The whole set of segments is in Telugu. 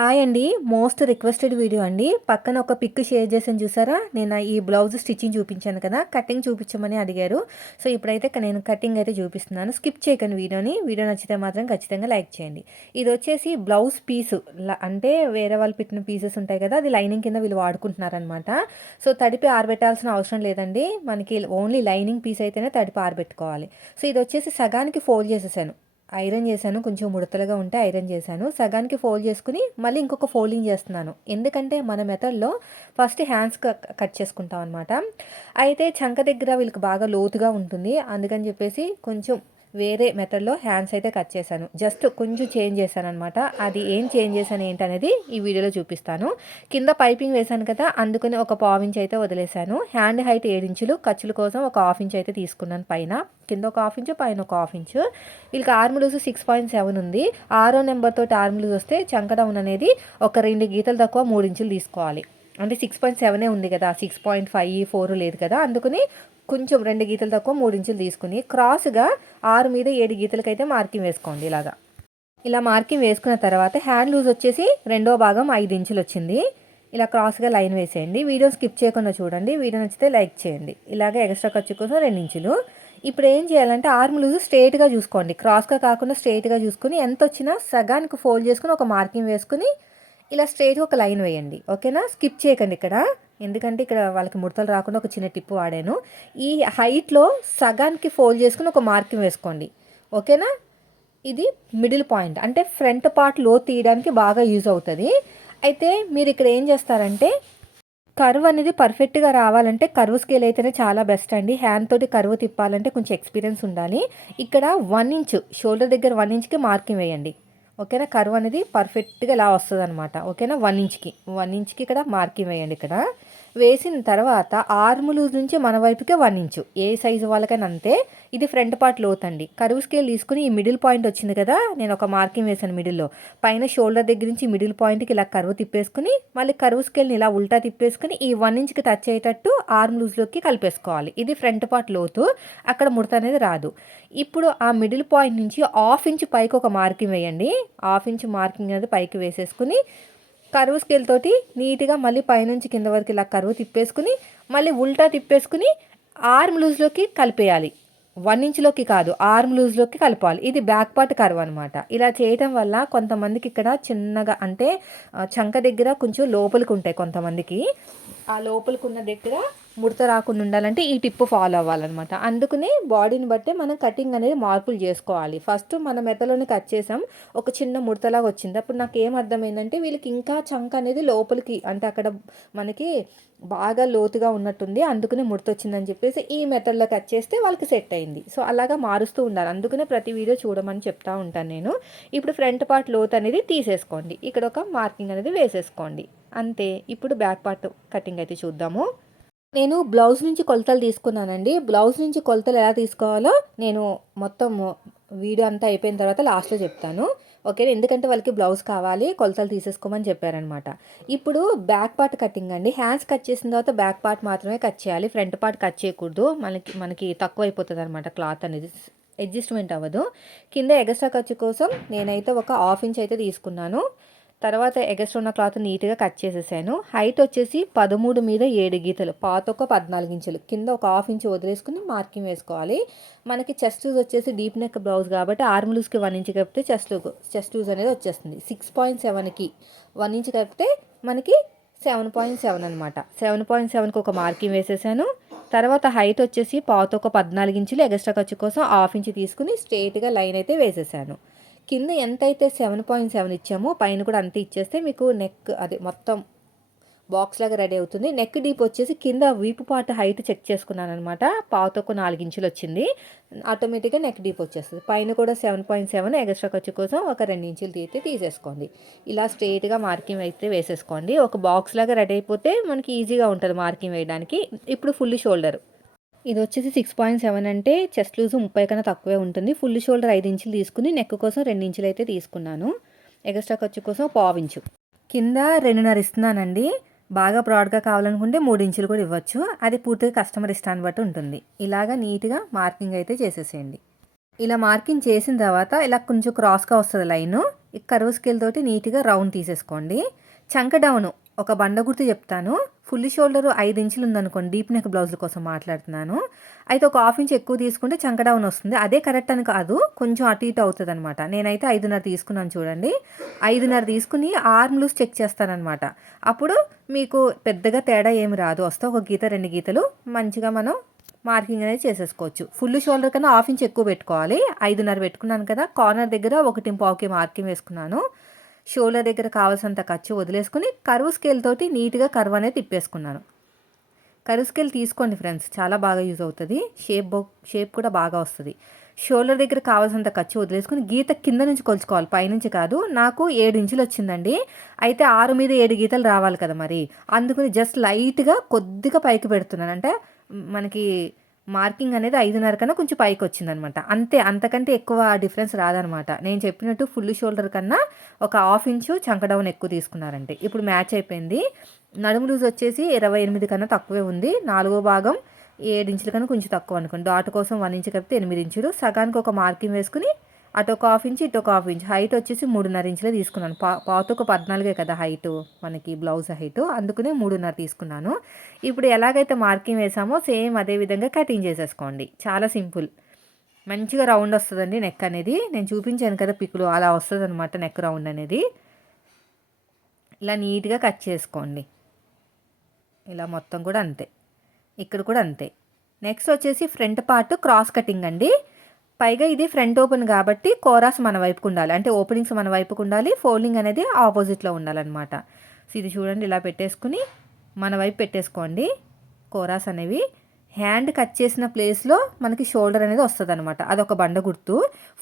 హాయ్ అండి. మోస్ట్ రిక్వెస్టెడ్ వీడియో అండి. పక్కన ఒక పిక్ షేర్ చేసాను చూసారా? నేను ఈ బ్లౌజ్ స్టిచ్చింగ్ చూపించాను కదా కటింగ్ చూపించమని అడిగారు. సో ఇప్పుడైతే నేను కటింగ్ అయితే చూపిస్తున్నాను. స్కిప్ చేయకండి వీడియోని. వీడియో నచ్చితే మాత్రం ఖచ్చితంగా లైక్ చేయండి. ఇది వచ్చేసి బ్లౌజ్ పీసు. అంటే వేరే వాళ్ళు పెట్టిన పీసెస్ ఉంటాయి కదా అది లైనింగ్ కింద వీళ్ళు వాడుకుంటున్నారనమాట సో తడిపి ఆరబెట్టాల్సిన అవసరం లేదండి. మనకి ఓన్లీ లైనింగ్ పీస్ అయితేనే తడిపి ఆరబెట్టుకోవాలి. సో ఇది వచ్చేసి సగానికి ఫోల్డ్ చేసేసాను. ఐరన్ చేశాను కొంచెం ముడతలుగా ఉంటే ఐరన్ చేశాను. సగానికి ఫోల్డ్ చేసుకుని మళ్ళీ ఇంకొక ఫోల్డింగ్ చేస్తున్నాను. ఎందుకంటే మన మెథడ్లో ఫస్ట్ హ్యాండ్స్ కట్ చేసుకుంటాం అనమాట అయితే చంక దగ్గర వీళ్ళకి బాగా లోతుగా ఉంటుంది. అందుకని చెప్పేసి కొంచెం వేరే మెథడ్లో హ్యాండ్స్ అయితే కట్ చేశాను. జస్ట్ కొంచెం చేంజ్ చేశాను అనమాట అది ఏం చేంజ్ చేశాను ఏంటనేది ఈ వీడియోలో చూపిస్తాను. కింద పైపింగ్ వేశాను కదా అందుకని ఒక పావు ఇంచ్ అయితే వదిలేశాను. హ్యాండ్ హైట్ ఏడు ఇంచులు ఖర్చుల కోసం ఒక హాఫ్ ఇంచ్ అయితే తీసుకున్నాను పైన. కింద ఒక హాఫ్ ఇంచు పైన ఒక హాఫ్ ఇంచు. వీళ్ళకి arm loose six point seven ఉంది. ఆరో నెంబర్తో ఆర్మ్ లూజ్ వస్తే చంక డౌన్ అనేది ఒక రెండు గీతలు తక్కువ మూడు ఇంచులు తీసుకోవాలి. అంటే సిక్స్ పాయింట్ సెవెనే ఉంది కదా సిక్స్ పాయింట్ ఫైవ్ ఫోర్ లేదు కదా అందుకని కొంచెం రెండు గీతలు తక్కువ మూడు ఇంచులు తీసుకుని క్రాస్గా ఆరు మీద ఏడు గీతలకైతే మార్కింగ్ వేసుకోండి ఇలాగా. ఇలా మార్కింగ్ వేసుకున్న తర్వాత హ్యాండ్ లూజ్ వచ్చేసి రెండో భాగం ఐదు ఇంచులు వచ్చింది. ఇలా క్రాస్గా లైన్ వేసేయండి. వీడియో స్కిప్ చేయకుండా చూడండి. వీడియో నచ్చితే లైక్ చేయండి. ఇలాగే ఎక్స్ట్రా ఖర్చు కోసం రెండు ఇంచులు. ఇప్పుడు ఏం చేయాలంటే ఆర్మ్ లూజ్ స్ట్రైట్గా చూసుకోండి. క్రాస్గా కాకుండా స్ట్రేట్గా చూసుకుని ఎంత వచ్చినా సగానికి ఫోల్డ్ చేసుకుని ఒక మార్కింగ్ వేసుకుని ఇలా స్ట్రేట్గా ఒక లైన్ వేయండి. ఓకేనా? స్కిప్ చేయకండి ఇక్కడ. ఎందుకంటే ఇక్కడ వాళ్ళకి ముడతలు రాకుండా ఒక చిన్న టిప్ వాడాను. ఈ హైట్లో సగానికి ఫోల్డ్ చేసుకుని ఒక మార్కింగ్ వేసుకోండి. ఓకేనా? ఇది మిడిల్ పాయింట్. అంటే ఫ్రంట్ పార్ట్లో తీయడానికి బాగా యూజ్ అవుతుంది. అయితే మీరు ఇక్కడ ఏం చేస్తారంటే కర్వ్ అనేది పర్ఫెక్ట్గా రావాలంటే కర్వ్ స్కేల్ అయితేనే చాలా బెస్ట్ అండి. హ్యాండ్ తోటి కర్వ్ తిప్పాలంటే కొంచెం ఎక్స్పీరియన్స్ ఉండాలి. ఇక్కడ వన్ ఇంచ్ షోల్డర్ దగ్గర వన్ ఇంచ్కి మార్కింగ్ వేయండి. ఓకేనా? కర్వ్ అనేది పర్ఫెక్ట్గా ఇలా వస్తుంది అనమాట ఓకేనా? వన్ ఇంచ్కి. వన్ ఇంచ్కి ఇక్కడ మార్కింగ్ వేయండి ఇక్కడ. వేసిన తర్వాత ఆర్మ్ లూజ్ నుంచి మన వైపుకే వన్ ఇంచు ఏ సైజు వాళ్ళకైనా అంతే ఇది ఫ్రంట్ పార్ట్ అండి కరువు స్కేల్ తీసుకుని ఈ మిడిల్ పాయింట్ వచ్చింది కదా నేను ఒక మార్కింగ్ వేసాను మిడిల్లో. పైన షోల్డర్ దగ్గర నుంచి మిడిల్ పాయింట్కి ఇలా కరువు తిప్పేసుకుని మళ్ళీ కరువు స్కేల్ని ఇలా ఉల్టా తిప్పేసుకుని ఈ వన్ ఇంచ్కి టచ్ అయ్యేటట్టు ఆర్మ్ లూజ్లోకి కలిపేసుకోవాలి. ఇది ఫ్రంట్ పార్ట్ లోతు అక్కడ ముడత అనేది రాదు. ఇప్పుడు ఆ మిడిల్ పాయింట్ నుంచి హాఫ్ ఇంచ్ పైకి ఒక మార్కింగ్ వేయండి. హాఫ్ ఇంచ్ మార్కింగ్ అనేది పైకి వేసేసుకుని కరువు స్కేల్ తోటి నీట్గా మళ్ళీ పైనుంచి కింద వరకు ఇలా కరువు తిప్పేసుకుని మళ్ళీ ఉల్టా తిప్పేసుకుని ఆర్మ్ లూజ్లోకి కలిపేయాలి. వన్ ఇంచ్లోకి కాదు ఆర్మ్ లూజ్లోకి కలపాలి. ఇది బ్యాక్ పార్ట్ కర్వ్ అనమాట ఇలా చేయటం వల్ల కొంతమందికి ఇక్కడ చిన్నగా అంటే చంక దగ్గర కొంచెం లోపలికి ఉంటాయి కొంతమందికి. ఆ లోపలికి ఉన్న దగ్గర ముడత రాకుండా ఉండాలంటే ఈ టిప్ ఫాలో అవ్వాలన్నమాట. అందుకనే బాడీని బట్టే మనం కటింగ్ అనేది మార్పులు చేసుకోవాలి. ఫస్ట్ మన మెత్తలోనే కట్ చేసాం. ఒక చిన్న ముడతలాగా వచ్చింది. అప్పుడు నాకు ఏం అర్థమైందంటే వీళ్ళకి ఇంకా చంక అనేది లోపలికి అంటే అక్కడ మనకి బాగా లోతుగా ఉన్నట్టుంది. అందుకనే ముడత వచ్చిందని చెప్పేసి ఈ మెథడ్లో కట్ చేస్తే వాళ్ళకి సెట్ అయింది. సో అలాగా మారుస్తూ ఉండాలి. అందుకనే ప్రతి వీడియో చూడమని చెప్తా ఉంటాను నేను. ఇప్పుడు ఫ్రంట్ పార్ట్ లోత్ అనేది తీసేసుకోండి. ఇక్కడ ఒక మార్కింగ్ అనేది వేసేసుకోండి. అంతే. ఇప్పుడు బ్యాక్ పార్ట్ కటింగ్ అయితే చూద్దాము. నేను బ్లౌజ్ నుంచి కొలతలు తీసుకున్నానండి. బ్లౌజ్ నుంచి కొలతలు ఎలా తీసుకోవాలో నేను మొత్తం వీడియో అంతా అయిపోయిన తర్వాత లాస్ట్లో చెప్తాను. ఓకే ఎందుకంటే వాళ్ళకి బ్లౌజ్ కావాలి కొలతలు తీసేసుకోమని చెప్పారనమాట. ఇప్పుడు బ్యాక్ పార్ట్ కటింగ్ అండి. హ్యాండ్స్ కట్ చేసిన తర్వాత బ్యాక్ పార్ట్ మాత్రమే కట్ చేయాలి. ఫ్రంట్ పార్ట్ కట్ చేయకూడదు. మనకి మనకి తక్కువ అయిపోతుంది అనమాట క్లాత్ అనేది. అడ్జస్ట్మెంట్ అవ్వదు. కింద ఎగస్ట్రా ఖర్చు కోసం నేనైతే ఒక హాఫ్ ఇంచ్ అయితే తీసుకున్నాను. తర్వాత ఎగస్ట్రా ఉన్న క్లాత్ నీట్గా కట్ చేసేసాను. హైట్ వచ్చేసి పదమూడు మీద ఏడు గీతలు. పాత ఒక పద్నాలుగు ఇంచులు. కింద ఒక హాఫ్ ఇంచ్ వదిలేసుకుని మార్కింగ్ వేసుకోవాలి. మనకి చెస్ట్ లూజ్ వచ్చేసి డీప్ నెక్ బ్లౌజ్ కాబట్టి ఆర్మ్ లూజ్కి వన్ ఇంచ్ కలిపితే చెస్ట్ చెస్ట్ లూజ్ అనేది వచ్చేస్తుంది. సిక్స్ పాయింట్ సెవెన్కి వన్ ఇంచ్ కలిపితే మనకి సెవెన్ పాయింట్ సెవెన్ అనమాట సెవెన్ పాయింట్ సెవెన్కి ఒక మార్కింగ్ వేసేసాను. తర్వాత హైట్ వచ్చేసి పాత ఒక పద్నాలుగు ఇంచులు ఎగస్ట్రా ఖర్చు కోసం హాఫ్ ఇంచ్ తీసుకుని స్ట్రైట్గా లైన్ అయితే వేసేసాను. కింద ఎంత అయితే సెవెన్ పాయింట్ సెవెన్ ఇచ్చామో పైన కూడా అంతే ఇచ్చేస్తే మీకు నెక్ అదే మొత్తం బాక్స్ లాగా రెడీ అవుతుంది. నెక్ డీప్ వచ్చేసి కింద వీపు పాట హైట్ చెక్ చేసుకున్నాను అనమాట పాత ఒక నాలుగు ఇంచులు వచ్చింది. ఆటోమేటిక్గా నెక్ డీప్ వచ్చేస్తుంది. పైన కూడా సెవెన్ పాయింట్ సెవెన్ ఎక్స్ట్రా ఖర్చు కోసం ఒక రెండు ఇంచులు తీస్తే తీసేసుకోండి. ఇలా స్ట్రెయిట్గా మార్కింగ్ అయితే వేసేసుకోండి. ఒక బాక్స్ లాగా రెడీ అయిపోతే మనకి ఈజీగా ఉంటుంది మార్కింగ్ వేయడానికి. ఇప్పుడు ఫుల్ షోల్డర్. ఇది వచ్చేసి సిక్స్ పాయింట్ సెవెన్ అంటే చెస్ట్ లూజ్ ముప్పై కన్నా తక్కువే ఉంటుంది. ఫుల్ షోల్డర్ ఐదు ఇంచులు తీసుకుని నెక్ కోసం రెండు ఇంచులు అయితే తీసుకున్నాను. ఎక్స్ట్రా ఖర్చు కోసం పావు ఇంచు. కింద రెండున్నర ఇస్తున్నానండి. బాగా బ్రాడ్గా కావాలనుకుంటే మూడు ఇంచులు కూడా ఇవ్వచ్చు. అది పూర్తిగా కస్టమర్ ఇష్టాన్ని బట్టి ఉంటుంది. ఇలాగా నీట్గా మార్కింగ్ అయితే చేసేసేయండి. ఇలా మార్కింగ్ చేసిన తర్వాత ఇలా కొంచెం క్రాస్గా వస్తుంది లైన్. ఈ కరువు స్కేల్ తోటి నీట్గా రౌండ్ తీసేసుకోండి. చంక డౌను ఒక బండ గుర్తు చెప్తాను. ఫుల్ షోల్డర్ ఐదు ఇంచులు ఉందనుకోండి డీప్ నెక్ బ్లౌజుల కోసం మాట్లాడుతున్నాను. అయితే ఒక హాఫ్ ఇంచ్ ఎక్కువ తీసుకుంటే చంక డౌన్ వస్తుంది. అదే కరెక్ట్ అని కాదు కొంచెం అటు ఇటు అవుతుంది అనమాట నేనైతే ఐదున్నర తీసుకున్నాను చూడండి. ఐదున్నర తీసుకుని ఆర్మ్ లూస్ చెక్ చేస్తానమాట అప్పుడు మీకు పెద్దగా తేడా ఏమి రాదు. వస్తే ఒక గీత రెండు గీతలు మంచిగా మనం మార్కింగ్ అనేది చేసేసుకోవచ్చు. ఫుల్ షోల్డర్ కన్నా హాఫ్ ఇంచ్ ఎక్కువ పెట్టుకోవాలి. ఐదున్నర పెట్టుకున్నాను కదా కార్నర్ దగ్గర ఒకటి పావుకి మార్కింగ్ వేసుకున్నాను. షోల్డర్ దగ్గర కావాల్సినంత ఖర్చు వదిలేసుకుని కరువు స్కేల్ తోటి నీట్గా కరువు అనేది తిప్పేసుకున్నాను. కరువు స్కేల్ తీసుకోండి ఫ్రెండ్స్ చాలా బాగా యూజ్ అవుతుంది. షేప్ షేప్ కూడా బాగా వస్తుంది. షోల్డర్ దగ్గర కావాల్సినంత ఖర్చు వదిలేసుకుని గీత కింద నుంచి కొలుచుకోవాలి. పైనుంచి కాదు నాకు ఏడు ఇంచులు వచ్చిందండి. అయితే ఆరు మీద ఏడు గీతలు రావాలి కదా మరి. అందుకని జస్ట్ లైట్గా కొద్దిగా పైకి పెడుతున్నాను. అంటే మనకి మార్కింగ్ అనేది ఐదున్నర కన్నా కొంచెం పైకి వచ్చిందనమాట. అంతే అంతకంటే ఎక్కువ డిఫరెన్స్ రాదనమాట. నేను చెప్పినట్టు ఫుల్ షోల్డర్ కన్నా ఒక హాఫ్ ఇంచు చంకడౌన్ ఎక్కువ తీసుకున్నారంటే ఇప్పుడు మ్యాచ్ అయిపోయింది. నడుము లూజ్ వచ్చేసి ఇరవై ఎనిమిది కన్నా తక్కువే ఉంది. నాలుగో భాగం ఏడు ఇంచుల కన్నా కొంచెం తక్కువ అనుకోండి. డాట్ కోసం వన్ ఇంచు కలిపితే ఎనిమిది ఇంచులు. సగానికి ఒక మార్కింగ్ వేసుకుని అటు ఒక హాఫ్ ఇంచ్ ఇటు ఒక హాఫ్ ఇంచ్. హైట్ వచ్చేసి మూడున్నర ఇంచులే తీసుకున్నాను. పా పాత ఒక పద్నాలుగే కదా హైట్ మనకి బ్లౌజ్ హైట్ అందుకనే మూడున్నర తీసుకున్నాను. ఇప్పుడు ఎలాగైతే మార్కింగ్ వేసామో సేమ్ అదే విధంగా కటింగ్ చేసేసుకోండి. చాలా సింపుల్. మంచిగా రౌండ్ వస్తుందండి నెక్ అనేది. నేను చూపించాను కదా పిక్కులు అలా వస్తుంది అనమాట నెక్ రౌండ్ అనేది. ఇలా నీట్గా కట్ చేసుకోండి. ఇలా మొత్తం కూడా అంతే. ఇక్కడ కూడా అంతే. నెక్స్ట్ వచ్చేసి ఫ్రంట్ పార్ట్ క్రాస్ కటింగ్ అండి. పైగా ఇది ఫ్రంట్ ఓపెన్ కాబట్టి కోరాస్ మన వైపుకు ఉండాలి. అంటే ఓపెనింగ్స్ మన వైపుకు ఉండాలి. ఫోల్డింగ్ అనేది ఆపోజిట్లో ఉండాలన్నమాట. సో ఇది చూడండి ఇలా పెట్టేసుకుని మన వైపు పెట్టేసుకోండి. కోరాస్ అనేవి హ్యాండ్ కట్ చేసిన ప్లేస్లో మనకి షోల్డర్ అనేది వస్తుంది అనమాట అదొక బండ గుర్తు.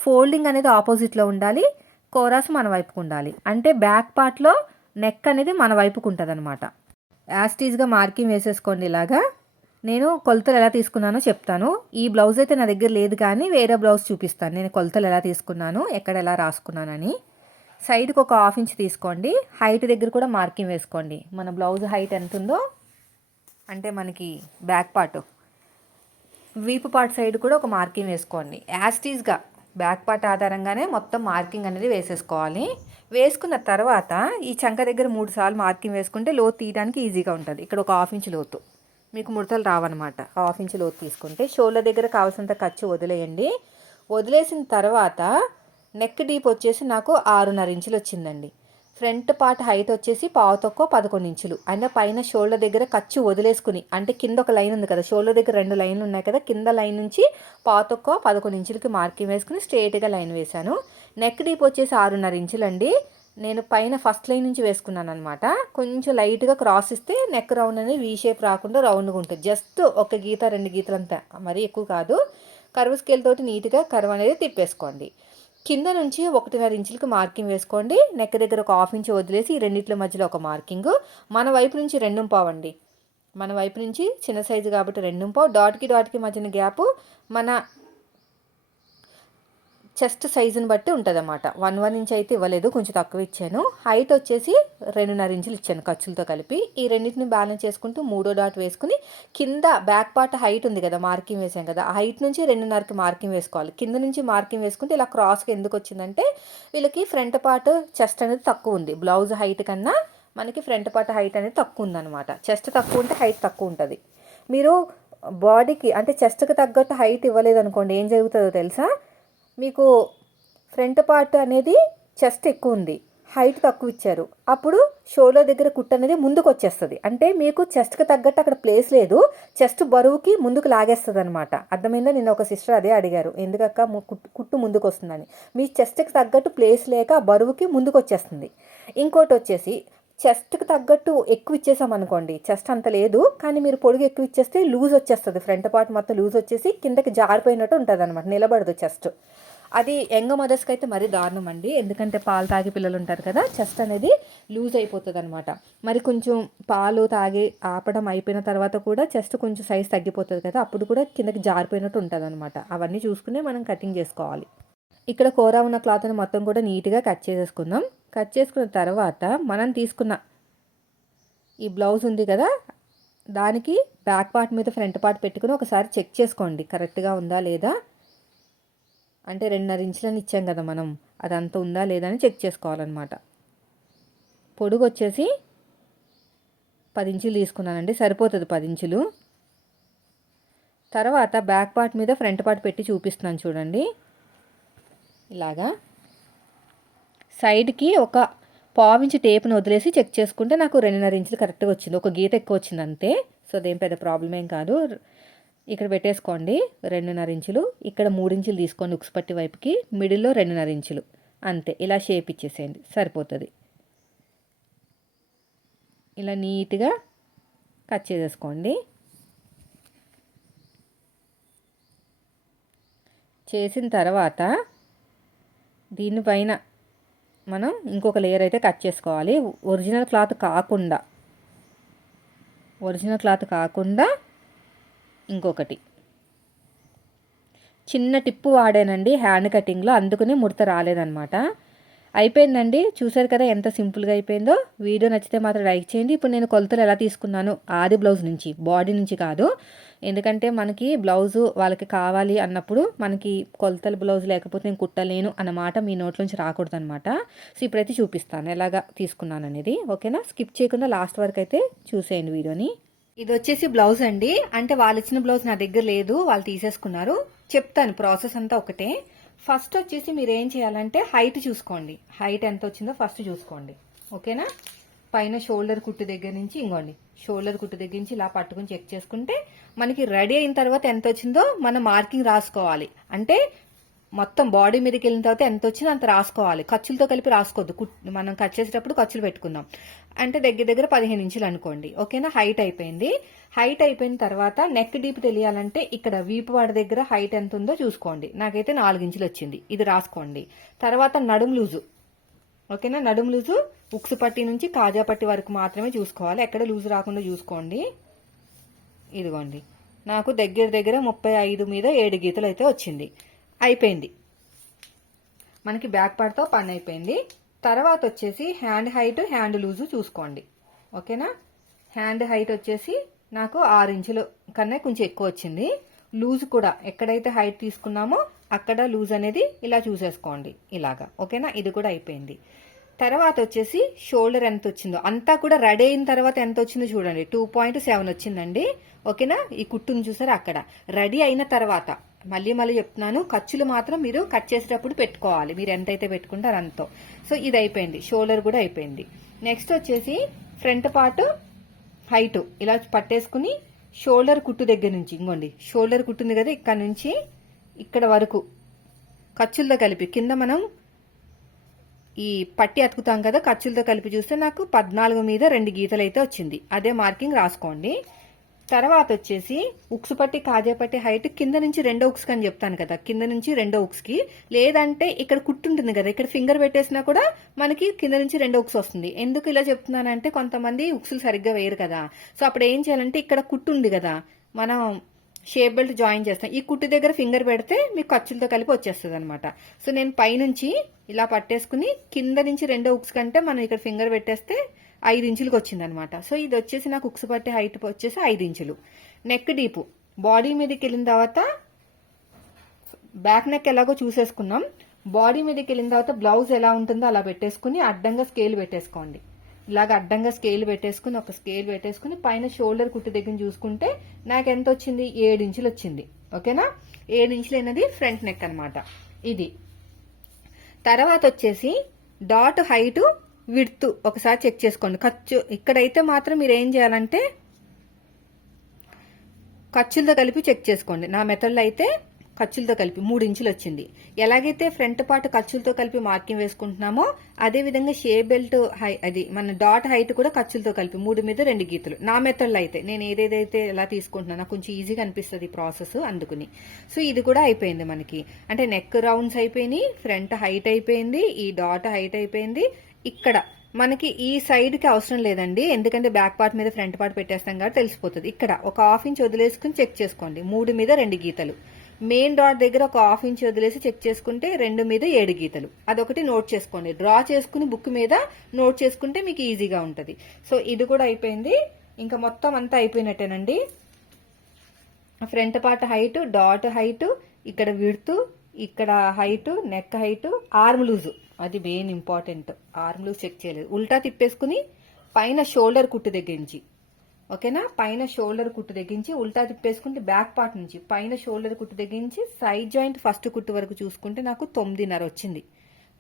ఫోల్డింగ్ అనేది ఆపోజిట్లో ఉండాలి. కోరాస్ మన వైపుకు ఉండాలి. అంటే బ్యాక్ పార్ట్లో నెక్ అనేది మన వైపుకు ఉంటుంది అనమాట యాస్టీజ్గా మార్కింగ్ వేసేసుకోండి ఇలాగా. నేను కొలతలు ఎలా తీసుకున్నానో చెప్తాను. ఈ బ్లౌజ్ అయితే నా దగ్గర లేదు కానీ వేరే బ్లౌజ్ చూపిస్తాను. నేను కొలతలు ఎలా తీసుకున్నాను ఎక్కడ ఎలా రాసుకున్నానని. సైడ్కి ఒక హాఫ్ ఇంచ్ తీసుకోండి. హైట్ దగ్గర కూడా మార్కింగ్ వేసుకోండి. మన బ్లౌజ్ హైట్ ఎంత ఉందో అంటే మనకి బ్యాక్ పార్ట్. వీపు పార్ట్ సైడ్ కూడా ఒక మార్కింగ్ వేసుకోండి. యాస్టీజ్గా బ్యాక్ పార్ట్ ఆధారంగానే మొత్తం మార్కింగ్ అనేది వేసేసుకోవాలి. వేసుకున్న తర్వాత ఈ చంక దగ్గర మూడు సార్లు మార్కింగ్ వేసుకుంటే లోతు తీయడానికి ఈజీగా ఉంటుంది. ఇక్కడ ఒక హాఫ్ ఇంచ్ లోతు. మీకు ముడతలు రావన్నమాట. హాఫ్ ఇంచ్ లోతు తీసుకుంటే షోల్డర్ దగ్గర కావాల్సినంత ఖర్చు వదిలేయండి. వదిలేసిన తర్వాత నెక్ డీప్ వచ్చేసి నాకు ఆరున్నర ఇంచులు వచ్చిందండి. ఫ్రంట్ పార్ట్ హైట్ వచ్చేసి పావు తక్కువ పదకొండు ఇంచులు. అండ్ పైన షోల్డర్ దగ్గర ఖర్చు వదిలేసుకుని అంటే కింద ఒక లైన్ ఉంది కదా షోల్డర్ దగ్గర రెండు లైన్లు ఉన్నాయి కదా కింద లైన్ నుంచి పావు తక్కువ పదకొండు ఇంచులకి మార్కింగ్ వేసుకుని స్ట్రేట్గా లైన్ వేశాను. నెక్ డీప్ వచ్చేసి ఆరున్నర ఇంచులండి. నేను పైన ఫస్ట్ లైన్ నుంచి వేసుకున్నాను అనమాట కొంచెం లైట్గా క్రాస్ ఇస్తే నెక్ రౌండ్ అనేది వీ షేప్ రాకుండా రౌండ్గా ఉంటుంది. జస్ట్ ఒక గీత రెండు గీతలు అంతా మరీ ఎక్కువ కాదు. కరువు స్కేల్ తోటి నీట్గా కరువు అనేది తిప్పేసుకోండి. కింద నుంచి ఒకటిన్నర ఇంచులకు మార్కింగ్ వేసుకోండి. నెక్ దగ్గర ఒక హాఫ్ ఇంచ్ వదిలేసి ఈ రెండింటిల మధ్యలో ఒక మార్కింగ్. మన వైపు నుంచి రెండు పావండి. మన వైపు నుంచి చిన్న సైజు కాబట్టి రెండు పావు. డాట్కి డాట్కి మధ్యన గ్యాప్. మన చెస్ట్ సైజుని బట్టి ఉంటుంది అనమాట వన్ వన్ ఇంచ్ అయితే ఇవ్వలేదు కొంచెం తక్కువ ఇచ్చాను. హైట్ వచ్చేసి రెండున్నర ఇంచులు ఇచ్చాను ఖర్చులతో కలిపి. ఈ రెండింటిని బ్యాలెన్స్ చేసుకుంటూ మూడో డాట్ వేసుకుని కింద బ్యాక్ పార్ట్ హైట్ ఉంది కదా మార్కింగ్ వేసాం కదా హైట్ నుంచి రెండున్నరకి మార్కింగ్ వేసుకోవాలి. కింద నుంచి మార్కింగ్ వేసుకుంటే ఇలా క్రాస్కి ఎందుకు వచ్చిందంటే వీళ్ళకి ఫ్రంట్ పార్ట్ చెస్ట్ అనేది తక్కువ ఉంది. బ్లౌజ్ హైట్ కన్నా మనకి ఫ్రంట్ పార్ట్ హైట్ అనేది తక్కువ ఉందన్నమాట. చెస్ట్ తక్కువ ఉంటే హైట్ తక్కువ ఉంటుంది. మీరు బాడీకి అంటే చెస్ట్కి తగ్గట్టు హైట్ ఇవ్వలేదు అనుకోండి ఏం జరుగుతుందో తెలుసా? మీకు ఫ్రంట్ పార్ట్ అనేది చెస్ట్ ఎక్కువ ఉంది హైట్ తక్కువ ఇచ్చారు అప్పుడు షోల్డర్ దగ్గర కుట్ అనేది ముందుకు వచ్చేస్తుంది అంటే మీకు చెస్ట్కి తగ్గట్టు అక్కడ ప్లేస్ లేదు. చెస్ట్ బరువుకి ముందుకు లాగేస్తుంది అనమాట అర్థమైందా? నిన్న ఒక సిస్టర్ అదే అడిగారు. ఎందుకక్క కుట్టు ముందుకు వస్తుందని మీ చెస్ట్కి తగ్గట్టు ప్లేస్ లేక బరువుకి ముందుకు వచ్చేస్తుంది ఇంకోటి వచ్చేసి చెస్ట్కి తగ్గట్టు ఎక్కువ ఇచ్చేసాం అనుకోండి చెస్ట్ అంత లేదు కానీ మీరు పొడుగు ఎక్కువ ఇచ్చేస్తే లూజ్ వచ్చేస్తుంది. ఫ్రంట్ పార్ట్ మొత్తం లూజ్ వచ్చేసి కిందకి జారిపోయినట్టు ఉంటుంది అనమాట నిలబడదు చెస్ట్. అది యంగ్ మదర్స్కి అయితే మరీ దారుణం అండి ఎందుకంటే పాలు తాగే పిల్లలు ఉంటారు కదా చెస్ట్ అనేది లూజ్ అయిపోతుంది అనమాట మరి కొంచెం పాలు తాగి ఆపడం అయిపోయిన తర్వాత కూడా చెస్ట్ కొంచెం సైజ్ తగ్గిపోతుంది కదా అప్పుడు కూడా కిందకి జారిపోయినట్టు ఉంటుంది అనమాట అవన్నీ చూసుకునే మనం కటింగ్ చేసుకోవాలి. ఇక్కడ కూర ఉన్న క్లాత్ని మొత్తం కూడా నీట్గా కట్ చేసేసుకుందాం. కట్ చేసుకున్న తర్వాత మనం తీసుకున్న ఈ బ్లౌజ్ ఉంది కదా దానికి బ్యాక్ పార్ట్ మీద ఫ్రంట్ పార్ట్ పెట్టుకుని ఒకసారి చెక్ చేసుకోండి. కరెక్ట్గా ఉందా లేదా? అంటే రెండున్నర ఇంచులని ఇచ్చాం కదా మనం అదంతా ఉందా లేదా అని చెక్ చేసుకోవాలన్నమాట. పొడుగు వచ్చేసి పది ఇంచులు తీసుకున్నానండి సరిపోతుంది పది ఇంచులు. తర్వాత బ్యాక్ పార్ట్ మీద ఫ్రంట్ పార్ట్ పెట్టి చూపిస్తున్నాను చూడండి. ఇలాగా. సైడ్కి ఒక పావించి టేప్ని వదిలేసి చెక్ చేసుకుంటే నాకు రెండున్నర ఇంచులు కరెక్ట్గా వచ్చింది. ఒక గీత ఎక్కువ వచ్చింది అంతే సో అదేం పెద్ద ప్రాబ్లం ఏం కాదు. ఇక్కడ పెట్టేసుకోండి. రెండున్నర ఇంచులు. ఇక్కడ మూడు ఇంచులు తీసుకోండి ఉక్స్ పట్టి వైపుకి. మిడిల్లో రెండున్నర ఇంచులు. అంతే. ఇలా షేప్ ఇచ్చేసేయండి. సరిపోతుంది. ఇలా నీట్గా కట్ చేసేసుకోండి. చేసిన తర్వాత దీనిపైన మనం ఇంకొక లేయర్ అయితే కట్ చేసుకోవాలి. ఒరిజినల్ క్లాత్ కాకుండా ఒరిజినల్ క్లాత్ కాకుండా ఇంకొకటి. చిన్న టిప్పు వాడానండి హ్యాండ్ కటింగ్లో అందుకునే ముడత రాలేదనమాట అయిపోయిందండి. చూసారు కదా ఎంత సింపుల్గా అయిపోయిందో. వీడియో నచ్చితే మాత్రం లైక్ చేయండి. ఇప్పుడు నేను కొలతలు ఎలా తీసుకున్నాను? ఆది బ్లౌజ్ నుంచి బాడీ నుంచి కాదు. ఎందుకంటే మనకి బ్లౌజు వాళ్ళకి కావాలి అన్నప్పుడు మనకి కొలతలు బ్లౌజ్ లేకపోతే నేను కుట్టలేను అన్నమాట మీ నోట్లోంచి రాకూడదు అనమాట సో ఇప్పుడైతే చూపిస్తాను ఎలాగా తీసుకున్నాను అనేది. ఓకేనా? స్కిప్ చేయకుండా లాస్ట్ వరకు అయితే చూసేయండి వీడియోని. ఇది వచ్చేసి బ్లౌజ్ అండి. అంటే వాళ్ళు ఇచ్చిన బ్లౌజ్ నా దగ్గర లేదు. వాళ్ళు తీసేసుకున్నారు. చెప్తాను ప్రాసెస్ అంతా ఒకటే. ఫస్ట్ వచ్చేసి మీరు ఏం చేయాలంటే హైట్ చూసుకోండి. హైట్ ఎంత వచ్చిందో ఫస్ట్ చూసుకోండి. ఓకేనా? పైన షోల్డర్ కుట్టు దగ్గర నుంచి ఇంకోండి షోల్డర్ కుట్టు దగ్గర నుంచి ఇలా పట్టుకుని చెక్ చేసుకుంటే మనకి రెడీ అయిన తర్వాత ఎంత వచ్చిందో మనం మార్కింగ్ రాసుకోవాలి. అంటే మొత్తం బాడీ మీదకి వెళ్ళిన తర్వాత ఎంత వచ్చినా అంత రాసుకోవాలి. ఖర్చులతో కలిపి రాసుకోవద్దు మనం కట్ చేసేటప్పుడు ఖర్చులు పెట్టుకుందాం. అంటే దగ్గర దగ్గర పదిహేను ఇంచులు అనుకోండి. ఓకేనా? హైట్ అయిపోయింది. హైట్ అయిపోయిన తర్వాత నెక్ డీప్ తెలియాలంటే ఇక్కడ వీపువాడి దగ్గర హైట్ ఎంత ఉందో చూసుకోండి. నాకైతే నాలుగు ఇంచులు వచ్చింది. ఇది రాసుకోండి. తర్వాత నడుము లూజు. ఓకేనా? నడుము లూజు ఉక్సు పట్టి నుంచి కాజా పట్టి వరకు మాత్రమే చూసుకోవాలి. ఎక్కడ లూజు రాకుండా చూసుకోండి. ఇదిగోండి. నాకు దగ్గర దగ్గర ముప్పై ఐదు మీద ఏడు గీతలు అయితే వచ్చింది. అయిపోయింది. మనకి బ్యాక్ పార్ట్తో పని అయిపోయింది. తర్వాత వచ్చేసి హ్యాండ్ హైట్ హ్యాండ్ లూజు చూసుకోండి. ఓకేనా? హ్యాండ్ హైట్ వచ్చేసి నాకు ఆరు ఇంచులు కన్నా కొంచెం ఎక్కువ వచ్చింది. లూజ్ కూడా ఎక్కడైతే హైట్ తీసుకున్నామో అక్కడ లూజ్ అనేది ఇలా చూసేసుకోండి. ఇలాగా. ఓకేనా? ఇది కూడా అయిపోయింది. తర్వాత వచ్చేసి షోల్డర్ ఎంత వచ్చిందో. అంతా కూడా రెడీ అయిన తర్వాత ఎంత వచ్చిందో చూడండి. టూ పాయింట్ సెవెన్ వచ్చిందండి. ఓకేనా? ఈ కుట్టును చూసారా అక్కడ. రెడీ అయిన తర్వాత మళ్ళీ మళ్ళీ చెప్తున్నాను. ఖర్చులు మాత్రం మీరు కట్ చేసేటప్పుడు పెట్టుకోవాలి. మీరు ఎంతైతే పెట్టుకుంటారో అంతో. సో ఇది అయిపోయింది. షోల్డర్ కూడా అయిపోయింది. నెక్స్ట్ వచ్చేసి ఫ్రంట్ పార్ట్ హైట్ ఇలా పట్టేసుకుని షోల్డర్ కుట్టు దగ్గర నుంచి ఇంకోండి షోల్డర్ కుట్టుంది కదా ఇక్కడ నుంచి ఇక్కడ వరకు ఖర్చులతో కలిపి కింద మనం ఈ పట్టి అతుకుతాం కదా ఖర్చులతో కలిపి చూస్తే నాకు పద్నాలుగు మీద రెండు గీతలు అయితే వచ్చింది. అదే మార్కింగ్ రాసుకోండి. తర్వాత వచ్చేసి ఉక్స్ పట్టి కాజాపట్టి హైట్ కింద నుంచి రెండో ఉక్స్ అని చెప్తాను కదా. కింద నుంచి రెండో ఉక్స్కి లేదంటే ఇక్కడ కుట్టు ఉంటుంది కదా. ఇక్కడ ఫింగర్ పెట్టేసినా కూడా మనకి కింద నుంచి రెండో ఉక్స్ వస్తుంది. ఎందుకు ఇలా చెప్తున్నానంటే కొంతమంది ఉక్సులు సరిగ్గా వేయరు కదా. సో అప్పుడు ఏం చేయాలంటే ఇక్కడ కుట్టు ఉంది కదా. మనం షేప్ బెల్ట్ జాయిన్ చేస్తాం. ఈ కుట్టు దగ్గర ఫింగర్ పెడితే మీకు ఖర్చులతో కలిపి వచ్చేస్తుంది అనమాట సో నేను పైనుంచి ఇలా పట్టేసుకుని కింద నుంచి రెండో ఉక్స్ కంటే మనం ఇక్కడ ఫింగర్ పెట్టేస్తే ఐదు ఇంచులకు వచ్చింది అనమాట సో ఇది వచ్చేసి నాకు ఉక్స్ పట్టే హైట్ వచ్చేసి ఐదు ఇంచులు. నెక్ డీపు బాడీ మీదకి వెళ్ళిన తర్వాత బ్యాక్ నెక్ ఎలాగో చూసేసుకున్నాం. బాడీ మీదకి వెళ్ళిన తర్వాత బ్లౌజ్ ఎలా ఉంటుందో అలా పెట్టేసుకుని అడ్డంగా స్కేల్ పెట్టేసుకోండి. ఇలాగ అడ్డంగా స్కేల్ పెట్టేసుకుని ఒక స్కేల్ పెట్టేసుకుని పైన షోల్డర్ కుట్టు దగ్గర చూసుకుంటే నాకు ఎంత వచ్చింది? ఏడు ఇంచులు వచ్చింది. ఓకేనా ఏడు ఇంచులు అనేది ఫ్రంట్ నెక్ అనమాట ఇది. తర్వాత వచ్చేసి డాట్ హైటు విడ్త్. ఒకసారి చెక్ చేసుకోండి. ఖర్చు. ఇక్కడైతే మాత్రం మీరు ఏం చేయాలంటే ఖర్చులతో కలిపి చెక్ చేసుకోండి. నా మెథడ్లో అయితే ఖర్చులతో కలిపి మూడు ఇంచులు వచ్చింది. ఎలాగైతే ఫ్రంట్ పార్ట్ ఖర్చులతో కలిపి మార్కింగ్ వేసుకుంటున్నామో అదే విధంగా షే బెల్ట్ హై అది మన డాట్ హైట్ కూడా ఖర్చులతో కలిపి మూడు మీద రెండు గీతలు. నా మెథడ్లో అయితే నేను ఏదేదైతే ఎలా తీసుకుంటున్నానో నాకు కొంచెం ఈజీగా అనిపిస్తుంది ఈ ప్రాసెస్ అందుకుని. సో ఇది కూడా అయిపోయింది మనకి. అంటే నెక్ రౌండ్స్ అయిపోయినాయి ఫ్రంట్ హైట్ అయిపోయింది ఈ డాట్ హైట్ అయిపోయింది ఇక్కడ మనకి ఈ సైడ్కి అవసరం లేదండి. ఎందుకంటే బ్యాక్ పార్ట్ మీద ఫ్రంట్ పార్ట్ పెట్టేస్తాం కాబట్టి తెలిసిపోతుంది. ఇక్కడ ఒక హాఫ్ ఇంచ్ వదిలేసుకుని చెక్ చేసుకోండి. మూడు మీద రెండు గీతలు. మెయిన్ డాట్ దగ్గర ఒక హాఫ్ ఇంచ్ వదిలేసి చెక్ చేసుకుంటే రెండు మీద ఏడు గీతలు. అదొకటి నోట్ చేసుకోండి. డ్రా చేసుకుని బుక్ మీద నోట్ చేసుకుంటే మీకు ఈజీగా ఉంటుంది. సో ఇది కూడా అయిపోయింది. ఇంకా మొత్తం అంతా అయిపోయినట్టేనండి. Front part height dot height ఇక్కడ విడుతూ ఇక్కడ height neck height arm loose అది main important arm loose check చేయలేదు. ఉల్టా తిప్పేసుకుని పైన షోల్డర్ కుట్టు దగ్గరించి ఓకేనా పైన షోల్డర్ కుట్టు దగ్గరించి ఉల్టా తిప్పేసుకుంటే బ్యాక్ పార్ట్ నుంచి. పైన షోల్డర్ కుట్టు దగ్గరించి సైడ్ జాయింట్ ఫస్ట్ కుట్టు వరకు చూసుకుంటే నాకు తొమ్మిదిన్నర వచ్చింది.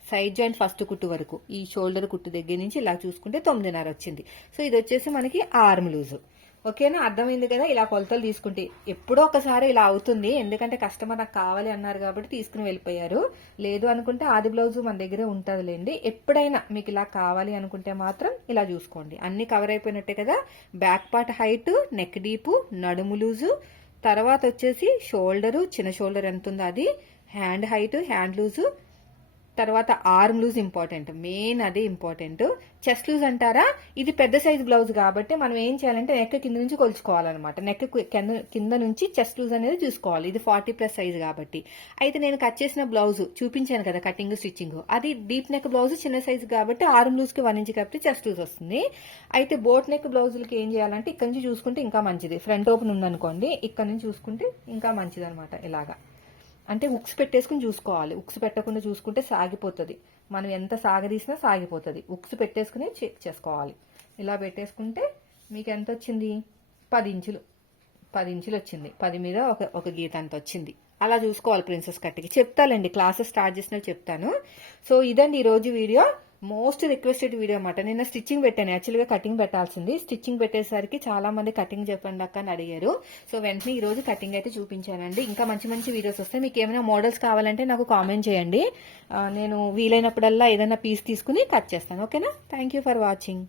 సైడ్ జాయింట్ ఫస్ట్ కుట్టు వరకు. ఈ షోల్డర్ కుట్టు దగ్గర నుంచి ఇలా చూసుకుంటే తొమ్మిదిన్నర వచ్చింది. సో ఇది వచ్చేసి మనకి ఆర్మ్ లూజు ఓకేనా? అర్థమైంది కదా? ఇలా కొలతలు తీసుకుంటే. ఎప్పుడో ఒకసారి ఇలా అవుతుంది. ఎందుకంటే కస్టమర్ నాకు కావాలి అన్నారు కాబట్టి తీసుకుని వెళ్ళిపోయారు. లేదు అనుకుంటే ఆది బ్లౌజ్ మన దగ్గరే ఉంటుందిలేండి. ఎప్పుడైనా మీకు ఇలా కావాలి అనుకుంటే మాత్రం ఇలా చూసుకోండి. అన్ని కవర్ అయిపోయినట్టే కదా? Back part height neck deep నడుము లూజు. తర్వాత వచ్చేసి షోల్డరు చిన్న షోల్డర్ ఎంత ఉందో అది. Hand height hand loose. తర్వాత ఆర్మ్ లూజ్ ఇంపార్టెంట్. మెయిన్ అదే ఇంపార్టెంట్. చెస్ట్ లూజ్ అంటారా? ఇది పెద్ద సైజ్ బ్లౌజ్ కాబట్టి మనం ఏం చేయాలంటే నెక్ కింద నుంచి కొలుచుకోవాలన్నమాట. నెక్ కింద కింద నుంచి చెస్ట్ లూజ్ అనేది చూసుకోవాలి. ఇది ఫార్టీ ప్లస్ సైజ్ కాబట్టి. అయితే నేను కట్ చేసిన బ్లౌజ్ చూపించాను కదా కటింగ్ స్టిచ్చింగ్. అది డీప్ నెక్ బ్లౌజ్ చిన్న సైజ్ కాబట్టి ఆర్మ్ లూజ్కి వన్ ఇంచ్ కాబట్టి చెస్ట్ లూజ్ వస్తుంది. అయితే బోట్ నెక్ బ్లౌజులకి ఏం చేయాలంటే ఇక్కడ నుంచి చూసుకుంటే ఇంకా మంచిది. ఫ్రంట్ ఓపెన్ ఉందనుకోండి ఇక్కడ నుంచి చూసుకుంటే ఇంకా మంచిది అనమాట ఇలాగా. అంటే ఉక్స్ పెట్టేసుకుని చూసుకోవాలి. ఉక్స్ పెట్టకుండా చూసుకుంటే సాగిపోతుంది. మనం ఎంత సాగదీసినా సాగిపోతుంది. ఉక్స్ పెట్టేసుకుని చెక్ చేసుకోవాలి. ఇలా పెట్టేసుకుంటే మీకు ఎంత వచ్చింది? పది ఇంచులు. పది ఇంచులు వచ్చింది. పది మీద ఒక ఒక గీత అంత వచ్చింది. అలా చూసుకోవాలి ప్రిన్సెస్ కట్టికి. చెప్తాలండి క్లాసెస్ స్టార్ట్ చేసినట్టు చెప్తాను. సో ఇదండి ఈరోజు వీడియో. మోస్ట్ రిక్వెస్టెడ్ వీడియో అనమాట నిన్న స్టిచ్చింగ్ పెట్టాను. యాక్చువల్గా కటింగ్ పెట్టాల్సింది. స్టిచ్చింగ్ పెట్టేసరికి చాలా మంది కటింగ్ చెప్పండి అక్క అని అడిగారు. సో వెంటనే ఈరోజు కటింగ్ అయితే చూపించానండి. ఇంకా మంచి మంచి వీడియోస్ వస్తాయి. మీకు ఏమైనా మోడల్స్ కావాలంటే నాకు కామెంట్ చేయండి. నేను వీలైనప్పుడల్లా ఏదైనా పీస్ తీసుకుని కట్ చేస్తాను. ఓకేనా? Thank you for watching.